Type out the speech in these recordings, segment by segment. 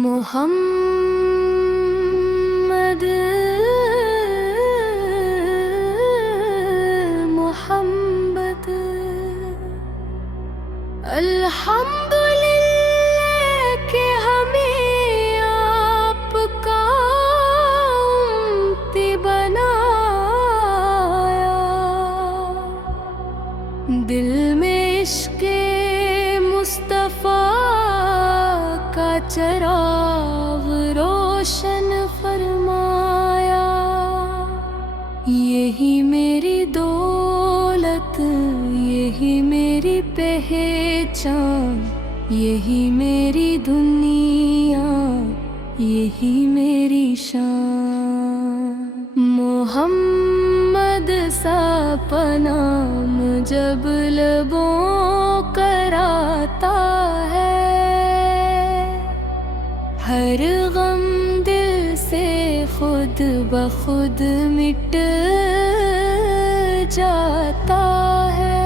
मोहम्मद मोहम्मद अल्हम्दुलिल्लाह कि हमें आपका उम्मती बनाया। दिल में इश्क़े मुस्तफ़ा का चराग रोशन फरमाया। यही मेरी दौलत, यही मेरी पहचान, यही मेरी दुनिया, यही मेरी शान। मोहम्मद सा नाम जब लबों पर आता है, हर गम दिल से खुद ब खुद मिट जाता है।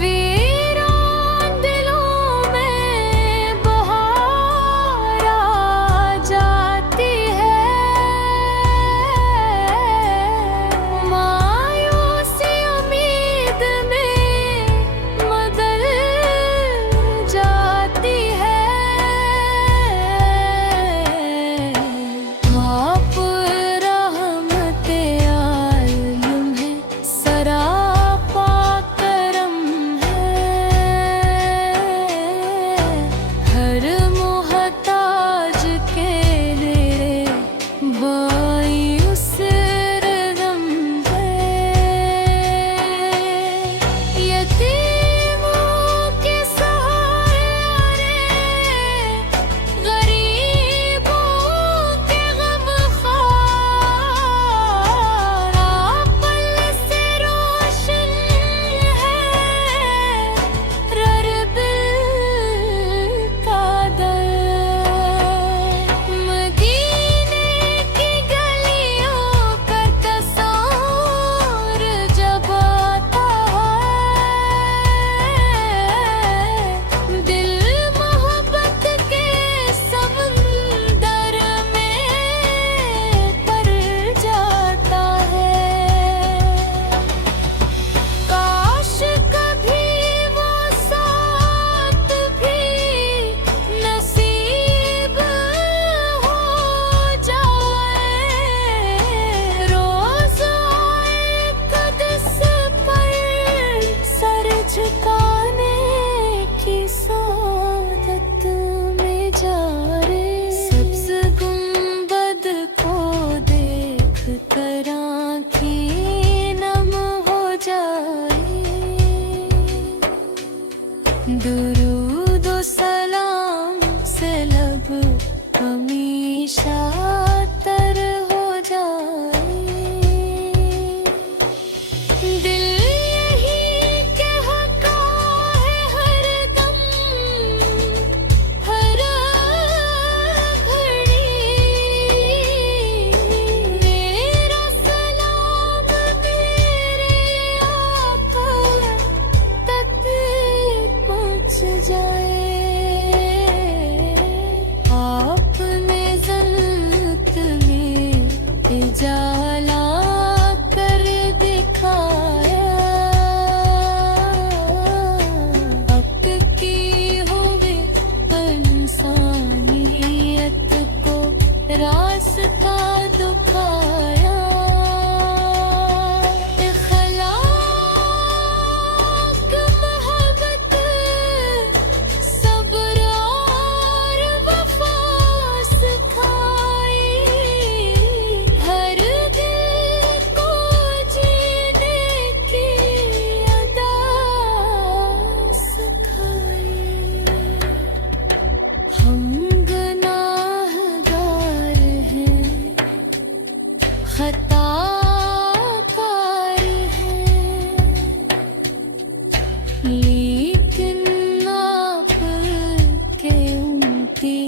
वीरान दिलों में बहार आ जाती है, मायूसी उम्मीद में बदल जाती है। आप रहमते आलम है, सरापा करम है, हर मोहताज के लिए बायूस रदम है। यतीमों के सहारे, गरीबों के गमख्वार, आपल से रोशन है ररबिल का दर। मदीने की गलियों का तस्वुर जब आता है, दिल मोहब्बत के समंदर में तर जाता है। काश कभी वो साथ भी नसीब हो जाए, रोज़ आए क़दस पर सर झुकाने की सादत में जा रे। सब्ज़ गुंबद को देख कर आँखें नम हो जाए, दुरूद व सलाम से लब हमेशा तर हो जाए। दिल यही कहता है हरदम, हर घड़ी, मेरा सलाम मेरे आका तक पहुँच जाए। आपने ज़ल्त में उजाला कर दिखाया, हक़ की हुए इंसानियत को रास्ता दिखाया। इख़लाक़ मोहब्बत सब्र और वफ़ा सिखाई, हर दिल को जीने की अदा सिखाई। हम गुनाहगार हैं, खताकार हैं, लेकिन आपके उम्मती